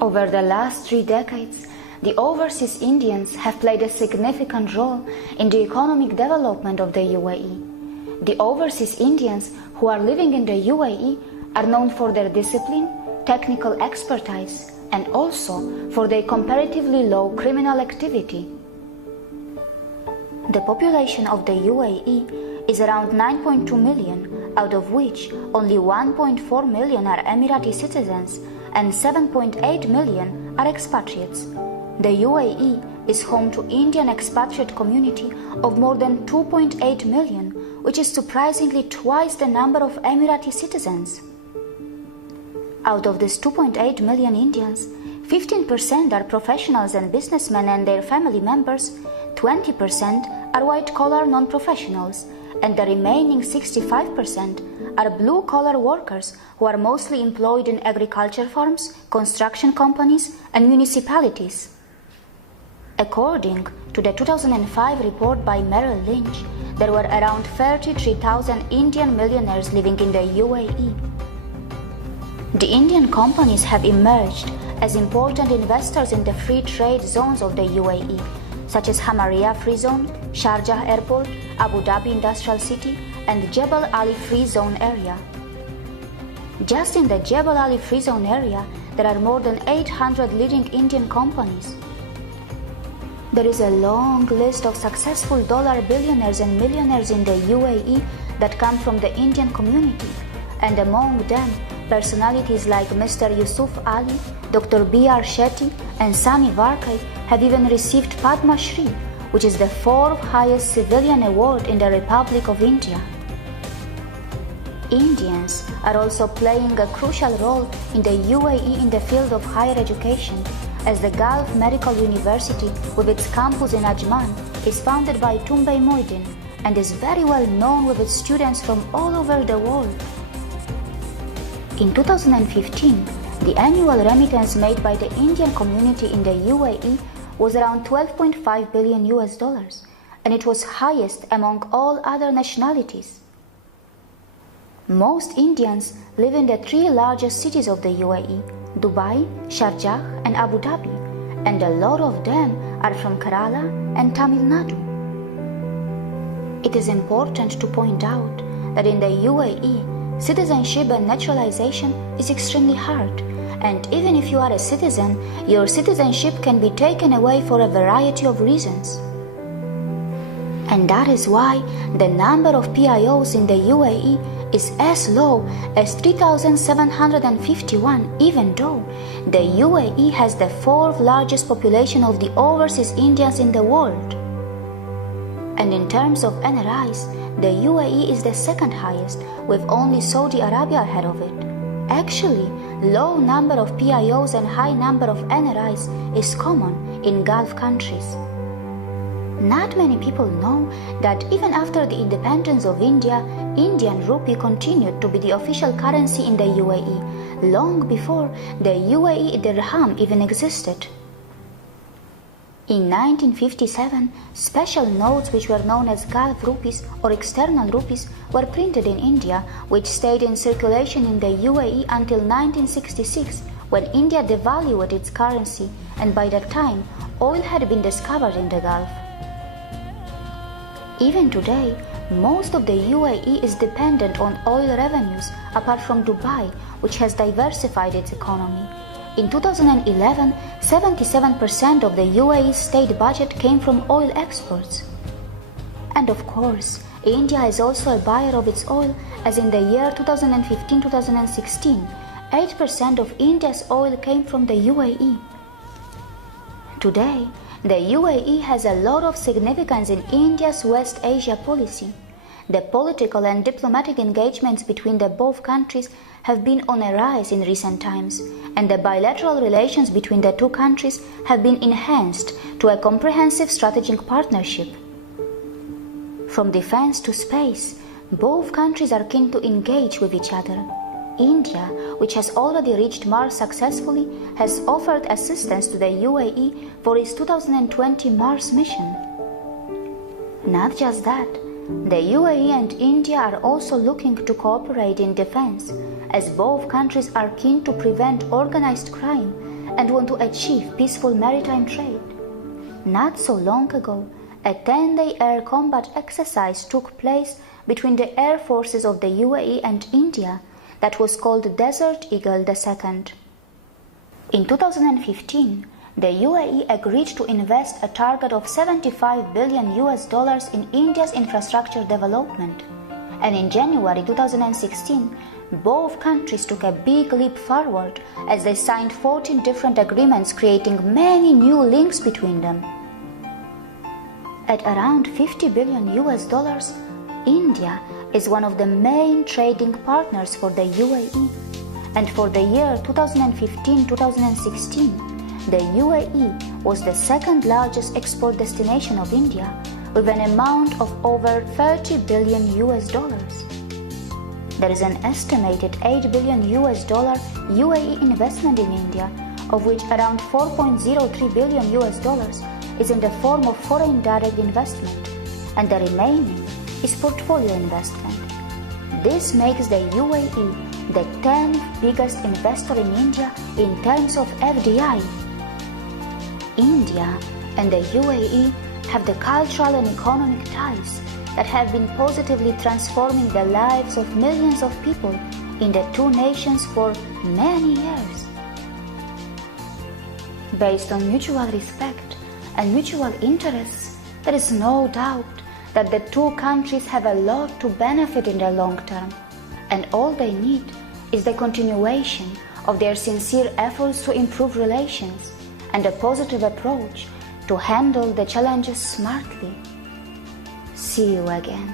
Over the last 3 decades, the overseas Indians have played a significant role in the economic development of the UAE. The overseas Indians who are living in the UAE are known for their discipline, technical expertise, and also for their comparatively low criminal activity. The population of the UAE is around 9.2 million, out of which only 1.4 million are Emirati citizens and 7.8 million are expatriates. The UAE is home to Indian expatriate community of more than 2.8 million, which is surprisingly twice the number of Emirati citizens. Out of these 2.8 million Indians, 15% are professionals and businessmen and their family members, 20% are white-collar non-professionals, and the remaining 65% are blue-collar workers who are mostly employed in agriculture farms, construction companies, and municipalities. According to the 2005 report by Merrill Lynch, there were around 33,000 Indian millionaires living in the UAE. The Indian companies have emerged as important investors in the free trade zones of the UAE, such as Hamariya Free Zone, Sharjah Airport, Abu Dhabi Industrial City, and Jebel Ali Free Zone area. Just in the Jebel Ali Free Zone area, there are more than 800 leading Indian companies. There is a long list of successful dollar billionaires and millionaires in the UAE that come from the Indian community, and among them, personalities like Mr. Yusuf Ali, Dr. B.R. Shetty, and Sami Varkey have even received Padma Shri, which is the 4th highest civilian award in the Republic of India. Indians are also playing a crucial role in the UAE in the field of higher education, as the Gulf Medical University, with its campus in Ajman, is founded by Tumbay Moidin and is very well known with its students from all over the world. In 2015, the annual remittance made by the Indian community in the UAE was around 12.5 billion US dollars, and it was highest among all other nationalities. Most Indians live in the 3 largest cities of the UAE, Dubai, Sharjah, and Abu Dhabi, and a lot of them are from Kerala and Tamil Nadu. It is important to point out that in the UAE, citizenship and naturalization is extremely hard, and even if you are a citizen, your citizenship can be taken away for a variety of reasons. And that is why the number of PIOs in the UAE is as low as 3,751, even though the UAE has the 4th largest population of the overseas Indians in the world. And in terms of NRIs, the UAE is the 2nd highest, with only Saudi Arabia ahead of it. Actually, low number of PIOs and high number of NRIs is common in Gulf countries. Not many people know that even after the independence of India, Indian rupee continued to be the official currency in the UAE, long before the UAE dirham even existed. In 1957, special notes which were known as Gulf rupees or external rupees were printed in India, which stayed in circulation in the UAE until 1966, when India devalued its currency, and by that time, oil had been discovered in the Gulf. Even today, most of the UAE is dependent on oil revenues, apart from Dubai, which has diversified its economy. In 2011, 77% of the UAE's state budget came from oil exports. And of course, India is also a buyer of its oil, as in the year 2015-2016, 8% of India's oil came from the UAE. Today, the UAE has a lot of significance in India's West Asia policy. The political and diplomatic engagements between the both countries have been on a rise in recent times, and the bilateral relations between the 2 countries have been enhanced to a comprehensive strategic partnership. From defense to space, both countries are keen to engage with each other. India, which has already reached Mars successfully, has offered assistance to the UAE for its 2020 Mars mission. Not just that, the UAE and India are also looking to cooperate in defense, as both countries are keen to prevent organized crime and want to achieve peaceful maritime trade. Not so long ago, a 10-day air combat exercise took place between the air forces of the UAE and India that was called Desert Eagle II. In 2015, the UAE agreed to invest a target of $75 billion in India's infrastructure development. And in January 2016, both countries took a big leap forward as they signed 14 different agreements, creating many new links between them. At around $50 billion, India is one of the main trading partners for the UAE. And for the year 2015-2016, the UAE was the second largest export destination of India, with an amount of over $30 billion. There is an estimated $8 billion UAE investment in India, of which around $4.03 billion is in the form of foreign direct investment, and the remaining is portfolio investment. This makes the UAE the 10th biggest investor in India in terms of FDI. India and the UAE have the cultural and economic ties that have been positively transforming the lives of millions of people in the two nations for many years. Based on mutual respect and mutual interests, there is no doubt that the two countries have a lot to benefit in the long term, and all they need is the continuation of their sincere efforts to improve relations and a positive approach to handle the challenges smartly. See you again.